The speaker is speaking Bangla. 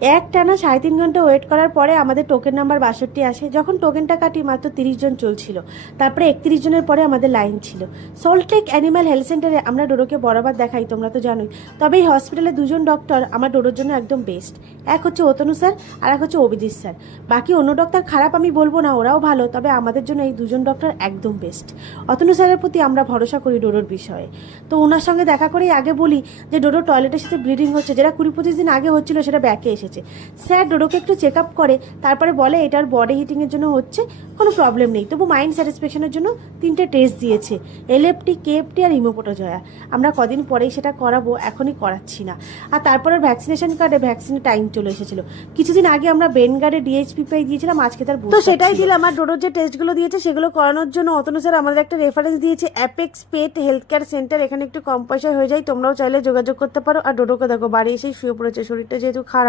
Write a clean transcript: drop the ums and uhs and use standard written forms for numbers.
একটানা 3.5 ঘন্টা ওয়েট করার পরে আমাদের টোকেন নাম্বার 62 আসে। যখন টোকেনটা কাটি মাত্র 30 জন চলছিল, তারপরে 31 জনের পরে আমাদের লাইন ছিল। সল্টলেক অ্যানিম্যাল হেলথ সেন্টারে আমরা ডোডোকে বরাবর দেখাই, তোমরা তো জানোই। তবে এই হসপিটালে দুজন ডক্টর আমার ডোডোর জন্য একদম বেস্ট। এক হচ্ছে অতনু স্যার আর এক হচ্ছে অভিজিৎ স্যার। বাকি অন্য ডক্টর খারাপ আমি বলবো না, ওরাও ভালো, তবে আমাদের জন্য এই দুজন ডক্টর একদম বেস্ট। অতনু স্যারের প্রতি আমরা ভরসা করি ডোডোর বিষয়ে। তো ওনার সঙ্গে দেখা করেই আগে বলি যে ডোডো টয়লেটের সাথে ব্লিডিং হচ্ছে, যেটা 20-25 দিন আগে হচ্ছিল সেটা ব্যাকে এসেছে। স্যার ডোডোকে একটু চেক আপ করে, তারপরে বলে এটার বডি হিটিংয়ের জন্য হচ্ছে, কোনো প্রবলেম নেই। তবু মাইন্ড স্যাটিসফ্যাকশনের জন্য 3টে টেস্ট দিয়েছে, এলএফটি, কেএফটি আর হিমোপোটোজয়া। আমরা কদিন পরেই সেটা করাবো, এখনই করাচ্ছি না। আর তারপরে ভ্যাকসিনেশন কার্ডে ভ্যাকসিনের টাইম চলে এসেছিলো। কিছুদিন আগে আমরা বেনগার্ডে ডিএইচপি পাই দিয়েছিলাম, আজকে তার তো সেটাই দিলাম। আর ডোডোর যে টেস্টগুলো দিয়েছে সেগুলো করানোর জন্য অতনু স্যার আমাদের একটা রেফারেন্স দিয়েছে, অ্যাপেক্স পেট হেলথ কেয়ার সেন্টার। এখানে একটু কম পয়সায় হয়ে যায়, তোমরাও চাইলে যোগাযোগ করতে পারো। আর ডোডোকে দেখো বাড়ি এসেই শুয়ে পড়েছে, শরীরটা যেহেতু খারাপ।